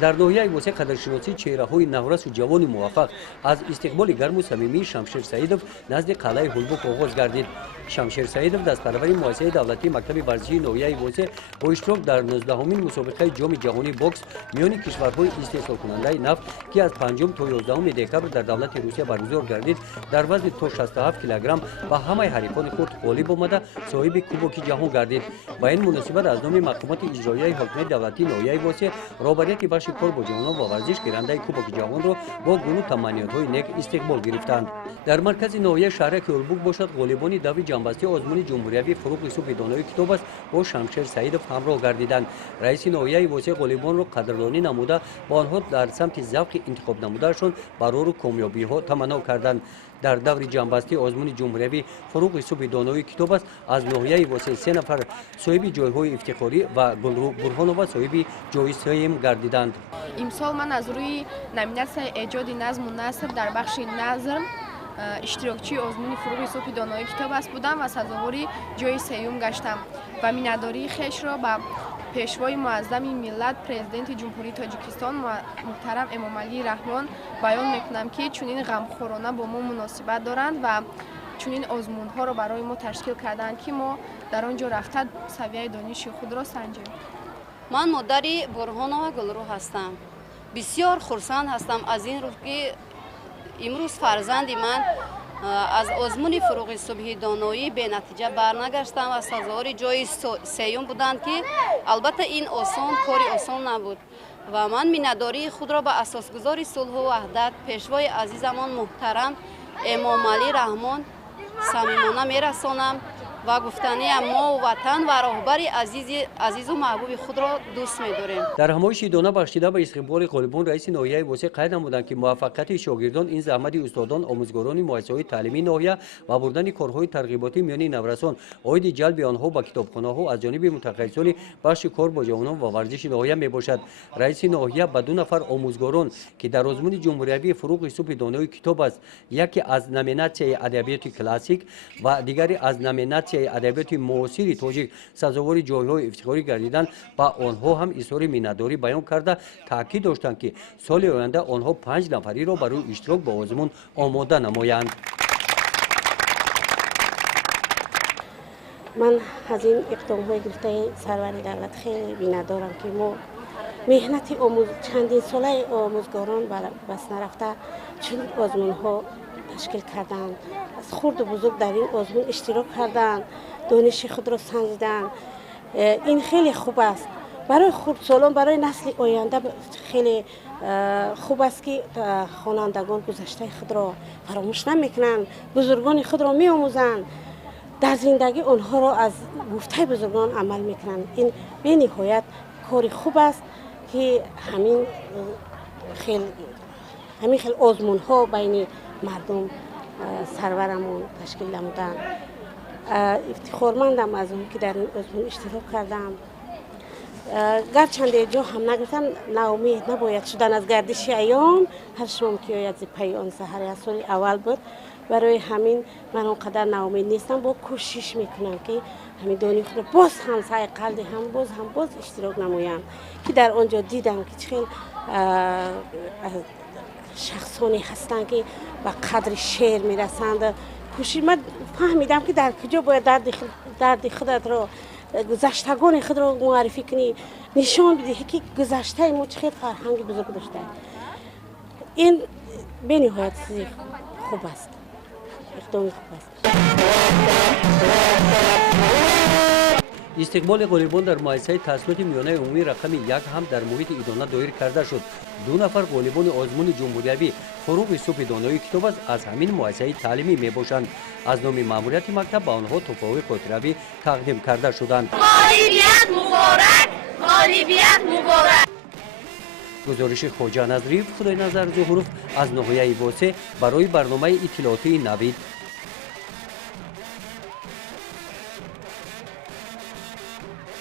در ناحیه واسه قدرشناسی چهره‌های نورس و جوان موفق از استقبال گرم و صمیمی شمشیر سعیدов نزد قلعه هولبوک آغاز گردید. شمشیر سعیدов دستپرور مؤسسه دولتی مکتب ورزشی ناحیه واسه با اشتراک در 19مین مسابقه جام جهانی بوکس میان کشورهای استحصال کننده نفت که از 5 تا 11 دکبر در دولت روسیه برگزار گردید در وزن تا 67 کیلوگرم با همه حریفان خود غالب آمده صاحب کوبک جهان گردید. با این مناسبت از نام مقامات اجرایی حکومت دولتی ناحیه واسه رهبریت بخش کار با جوانان و ورزش گیرنده کوبک جهان را با گونه تمنیات‌های نیک استقبال گرفتند. در مرکز ناحیه شهر که هولبوک باشد غالبان دو جنبسته آزمون جمهوری فروغ یوسف دانایی کتاب است با شمشیر سعیدов همراه گردیدند. رئیس ناحیه واسه غالبان را قدردانی نموده با آنها در سمت ذوق انتخاب نمودهشان برای کامیابی‌ها تمنا کردند. در دور جنبسته آزمون جمهوری فروغ یوسف دانایی کتاب است از ناحیه واسه 3 نفر صاحب جایهای افتخاری و گلرو برهانова صاحب جای سوم گردیدند. امسال من از روی نامیناسیای ایجاد نظم و نثر در بخش نظم اشتراکچی آزمون فروغ یوسف دانایی کتاب است بودم و سزاوار جای سوم گشتم و میناداری خویش را به پیشوای معظم ملت پرزیدنت جمهوری تاجیکستان محترم امامعلی رحمان بیان میکنم که چنین غمخورانه با ما مناسبت دارند و چنین آزمون ها را برای ما تشکیل کردند که ما در آنجا رفته سویه دانش خود را سنجیم. من مادری برهانова گلرو هستم. بسیار خرسند هستم از این رو که امروز فرزند من از آزمون فروغ صبحی دانایی به نتیجه برنگشتم و سزاوار جای سوم بودند که البته این آسان کاری آسان نبود و من میناداری خود را به اساسگذار صلح و وحدت پیشوای عزیزمان محترم امامعلی رحمان صمیمانه میرسانم و گفتنی ما و وطن و راهبر عزیز و محبوب خود را دوست می‌داریم. در همایش دانه بخشیده به استقبال غالبان رئیس ناحیه واسه قید نمودند که موفقیت شاگردان این زحمت استادان آموزگاران مؤسسه‌های تعلیمی ناحیه و بردن کارهای ترغیباتی میان نورسان عاید جلب آنها به کتابخانه‌ها از جانب متخصصان بخش کار با جوانان و ورزش ناحیه میباشد. رئیس ناحیه به 2 نفر آموزگاران که در آزمون جمهوری فروغ یوسف دانایی کتاب است، یکی از نامیناسیای ادبیات کلاسیک و دیگری از نامیناسیای ادبیات معاصر تاجیک سزاوار جایهای افتخاری گردیدند با آنها هم اظهار میناداری بیان کرده تاکید داشتند که سال آینده آنها 5 نفری را برای اشتراک با آزمون آماده نمایند. من از این اقدام‌های گرفته سرور دولت خیلی مینادارم که ما مهنت چندین ساله آموزگاران بس نرفته چون آزمون‌ها تشکیل کردند، از خرد و بزرگ در این آزمون اشتراک کردند، دانش خود را سنجیدند. این خیلی خوب است برای خردسالان، برای نسل آینده خیلی خوب است که خوانندگان گذشته خود را فراموش نمیکنند، بزرگان خود را میآموزند، در زندگی آنها را از گفته بزرگان عمل میکنند. این به نهایت کاری خوب است که همین خیلی آزمون ها بین مردم سرورمون تشکیل نمودن. افتخارمندم از اون که در این آزمون اشتراک کردم. گرچند جا هم نگرفتم، ناامید نباید شدن از گردش ایام، هر شام که آید ز پی آن سحر از سال اول بود. برای همین من اونقدر ناامید نیستم، با کوشش میکنم که همین دانی خود باز هم سعی قلبی هم باز اشتراک نمایم که در آنجا دیدم که خیلی شخصانی هستند که به قدر شعر میرسند. کوشش من فهمیدم که در کجا باید درد خودت را، گذشتگان خود را معرفی کنی، نشان بدهی که گذشته ما چه فرهنگ بزرگ داشته. این به نهایت خوب است، اقدام خوب است. استقبال غالبان در مؤسسه تحصیلات میانه عمومی رقم 1 هم در محیط ادانه دایر کرده شد. 2 نفر غالبان آزمون جمهوری فروغ یوسف دانایی کتاب است از همین مؤسسه تعلیمی میباشند. از نام ماموریت مکتب به آنها تحفه خاطروی تقدیم کرده شدند. غالبیت مبارک، غالبیت مبارک. گزارش خواجه نظری خدای نظر ظهورов از ناحیه واسه برای برنامه اطلاعاتی نوید.